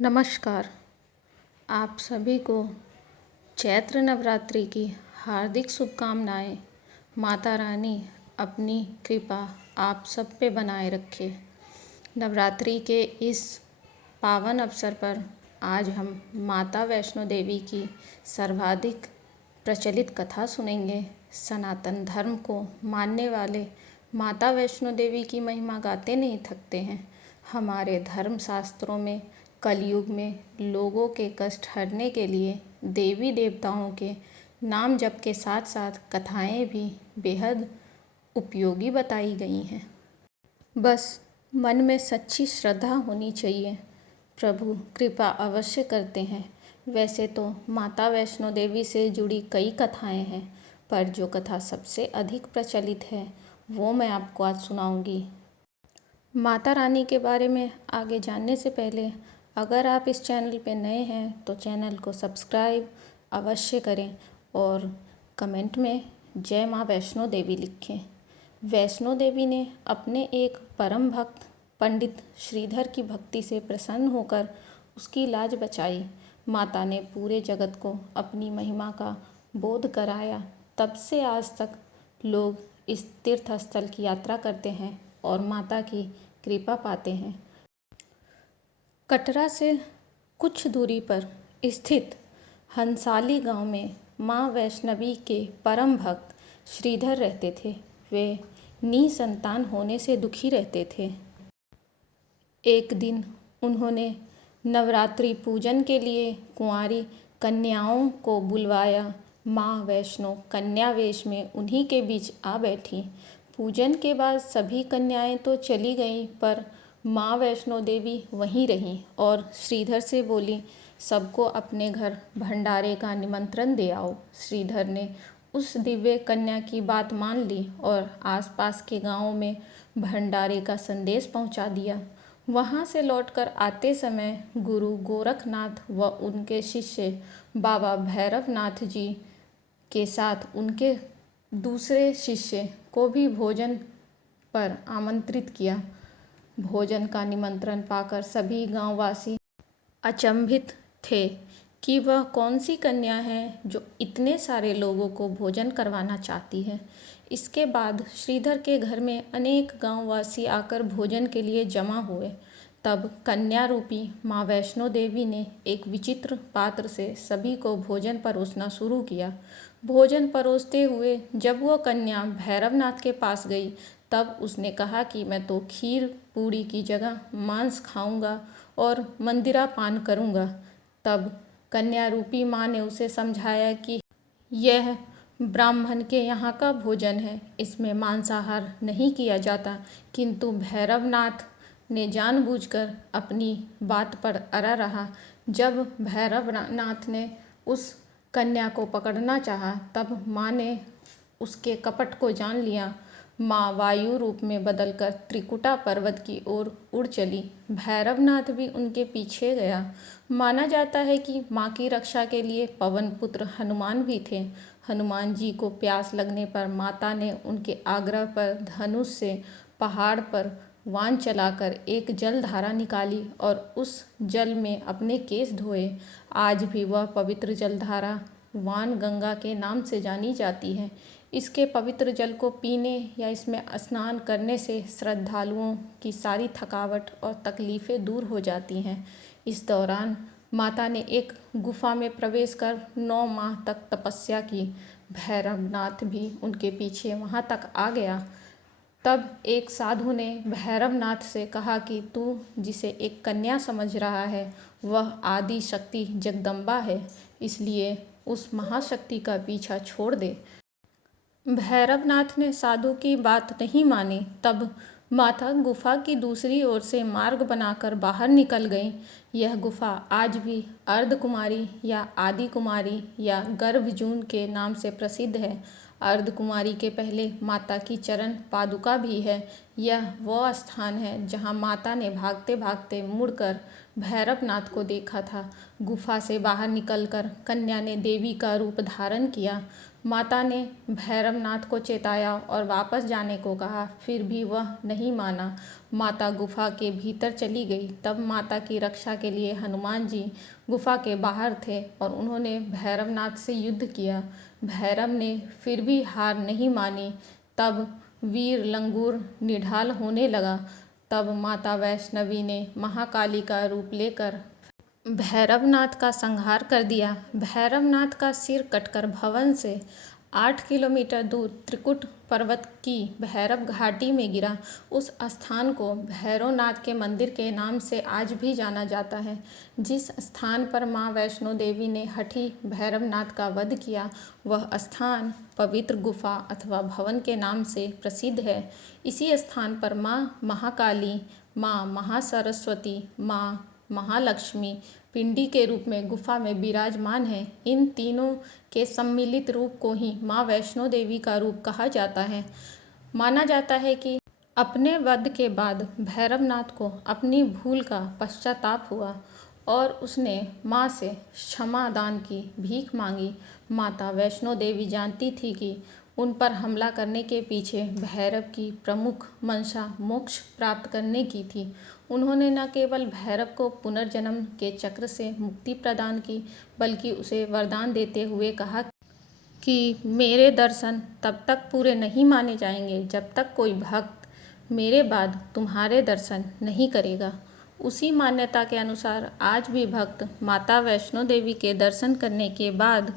नमस्कार। आप सभी को चैत्र नवरात्रि की हार्दिक शुभकामनाएं। माता रानी अपनी कृपा आप सब पे बनाए रखे। नवरात्रि के इस पावन अवसर पर आज हम माता वैष्णो देवी की सर्वाधिक प्रचलित कथा सुनेंगे। सनातन धर्म को मानने वाले माता वैष्णो देवी की महिमा गाते नहीं थकते हैं। हमारे धर्म शास्त्रों में कलयुग में लोगों के कष्ट हरने के लिए देवी देवताओं के नाम जप के साथ साथ कथाएं भी बेहद उपयोगी बताई गई हैं। बस मन में सच्ची श्रद्धा होनी चाहिए। प्रभु कृपा अवश्य करते हैं। वैसे तो माता वैष्णो देवी से जुड़ी कई कथाएं हैं, पर जो कथा सबसे अधिक प्रचलित है वो मैं आपको आज सुनाऊंगी। माता रानी के बारे में आगे जानने से पहले अगर आप इस चैनल पे नए हैं तो चैनल को सब्सक्राइब अवश्य करें और कमेंट में जय माँ वैष्णो देवी लिखें। वैष्णो देवी ने अपने एक परम भक्त पंडित श्रीधर की भक्ति से प्रसन्न होकर उसकी लाज बचाई। माता ने पूरे जगत को अपनी महिमा का बोध कराया। तब से आज तक लोग इस तीर्थ स्थल की यात्रा करते हैं और माता की कृपा पाते हैं। कटरा से कुछ दूरी पर स्थित हंसाली गांव में मां वैष्णवी के परम भक्त श्रीधर रहते थे। वे निसंतान होने से दुखी रहते थे। एक दिन उन्होंने नवरात्रि पूजन के लिए कुंवारी कन्याओं को बुलवाया। मां वैष्णो कन्या वेश में उन्हीं के बीच आ बैठी। पूजन के बाद सभी कन्याएं तो चली गईं, पर माँ वैष्णो देवी वहीं रहीं और श्रीधर से बोली, सबको अपने घर भंडारे का निमंत्रण दे आओ। श्रीधर ने उस दिव्य कन्या की बात मान ली और आसपास के गांवों में भंडारे का संदेश पहुंचा दिया। वहां से लौटकर आते समय गुरु गोरखनाथ व उनके शिष्य बाबा भैरवनाथ जी के साथ उनके दूसरे शिष्य को भी भोजन पर आमंत्रित किया। भोजन का निमंत्रण पाकर सभी गांववासी अचंभित थे कि वह कौन सी कन्या है जो इतने सारे लोगों को भोजन करवाना चाहती है। इसके बाद श्रीधर के घर में अनेक गांववासी आकर भोजन के लिए जमा हुए। तब कन्या रूपी माँ वैष्णो देवी ने एक विचित्र पात्र से सभी को भोजन परोसना शुरू किया। भोजन परोसते हुए जब वह कन्या भैरवनाथ के पास गई तब उसने कहा कि मैं तो खीर पूड़ी की जगह मांस खाऊंगा और मंदिरा पान करूंगा। तब कन्या रूपी माँ ने उसे समझाया कि यह ब्राह्मण के यहाँ का भोजन है, इसमें मांसाहार नहीं किया जाता। किंतु भैरवनाथ ने जानबूझकर अपनी बात पर अड़ा रहा। जब भैरवनाथ ने उस कन्या को पकड़ना चाहा तब माँ ने उसके कपट को जान लिया। माँ वायु रूप में बदलकर त्रिकुटा पर्वत की ओर उड़ चली। भैरवनाथ भी उनके पीछे गया। माना जाता है कि माँ की रक्षा के लिए पवन पुत्र हनुमान भी थे। हनुमान जी को प्यास लगने पर माता ने उनके आग्रह पर धनुष से पहाड़ पर वान चलाकर एक जलधारा निकाली और उस जल में अपने केश धोए। आज भी वह पवित्र जलधारा वान गंगा के नाम से जानी जाती है। इसके पवित्र जल को पीने या इसमें स्नान करने से श्रद्धालुओं की सारी थकावट और तकलीफ़ें दूर हो जाती हैं। इस दौरान माता ने एक गुफा में प्रवेश कर 9 माह तक तपस्या की। भैरवनाथ भी उनके पीछे वहाँ तक आ गया। तब एक साधु ने भैरवनाथ से कहा कि तू जिसे एक कन्या समझ रहा है वह आदि शक्ति जगदम्बा है, इसलिए उस महाशक्ति का पीछा छोड़ दे। भैरवनाथ ने साधु की बात नहीं मानी। तब माता गुफा की दूसरी ओर से मार्ग बनाकर बाहर निकल गई। यह गुफा आज भी अर्धकुमारी या आदि कुमारी या गर्भजून के नाम से प्रसिद्ध है। अर्धकुमारी के पहले माता की चरण पादुका भी है। यह वह स्थान है जहाँ माता ने भागते भागते मुड़कर भैरवनाथ को देखा था। गुफा से बाहर निकलकर कन्या ने देवी का रूप धारण किया। माता ने भैरवनाथ को चेताया और वापस जाने को कहा, फिर भी वह नहीं माना। माता गुफा के भीतर चली गई। तब माता की रक्षा के लिए हनुमान जी गुफा के बाहर थे और उन्होंने भैरवनाथ से युद्ध किया। भैरव ने फिर भी हार नहीं मानी। तब वीर लंगूर निढाल होने लगा। तब माता वैष्णवी ने महाकाली का रूप लेकर भैरवनाथ का संहार कर दिया। भैरवनाथ का सिर कटकर भवन से 8 किलोमीटर दूर त्रिकुट पर्वत की भैरव घाटी में गिरा। उस स्थान को भैरवनाथ के मंदिर के नाम से आज भी जाना जाता है। जिस स्थान पर मां वैष्णो देवी ने हठी भैरवनाथ का वध किया, वह स्थान पवित्र गुफा अथवा भवन के नाम से प्रसिद्ध है। इसी स्थान पर मां महाकाली, मां महासरस्वती, मां महालक्ष्मी पिंडी के रूप में गुफा में विराजमान है। इन तीनों के सम्मिलित रूप को ही मां वैष्णो देवी का रूप कहा जाता है। माना जाता है कि अपने वध के बाद भैरवनाथ को अपनी भूल का पश्चाताप हुआ और उसने मां से क्षमा दान की भीख मांगी। माता वैष्णो देवी जानती थी कि उन पर हमला करने के पीछे भैरव की प्रमुख मंशा मोक्ष प्राप्त करने की थी। उन्होंने न केवल भैरव को पुनर्जन्म के चक्र से मुक्ति प्रदान की, बल्कि उसे वरदान देते हुए कहा कि मेरे दर्शन तब तक पूरे नहीं माने जाएंगे जब तक कोई भक्त मेरे बाद तुम्हारे दर्शन नहीं करेगा। उसी मान्यता के अनुसार आज भी भक्त माता वैष्णो देवी के दर्शन करने के बाद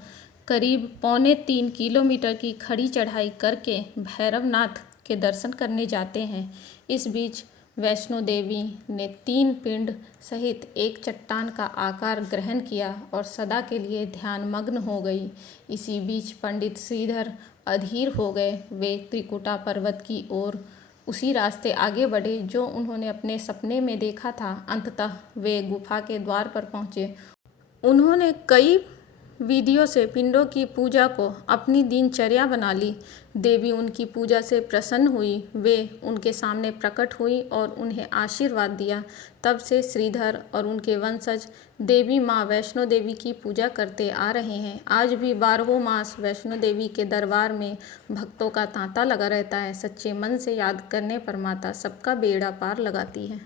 करीब 2.25 किलोमीटर की खड़ी चढ़ाई करके भैरवनाथ के दर्शन करने जाते हैं। इस बीच वैष्णो देवी ने 3 पिंड सहित एक चट्टान का आकार ग्रहण किया और सदा के लिए ध्यान मग्न हो गई। इसी बीच पंडित श्रीधर अधीर हो गए। वे त्रिकुटा पर्वत की ओर उसी रास्ते आगे बढ़े जो उन्होंने अपने सपने में देखा था। अंततः वे गुफा के द्वार पर पहुँचे। उन्होंने कई विधियों से पिंडों की पूजा को अपनी दिनचर्या बना ली। देवी उनकी पूजा से प्रसन्न हुई। वे उनके सामने प्रकट हुई और उन्हें आशीर्वाद दिया। तब से श्रीधर और उनके वंशज देवी माँ वैष्णो देवी की पूजा करते आ रहे हैं। आज भी 12 मास वैष्णो देवी के दरबार में भक्तों का तांता लगा रहता है। सच्चे मन से याद करने पर माता सबका बेड़ा पार लगाती है।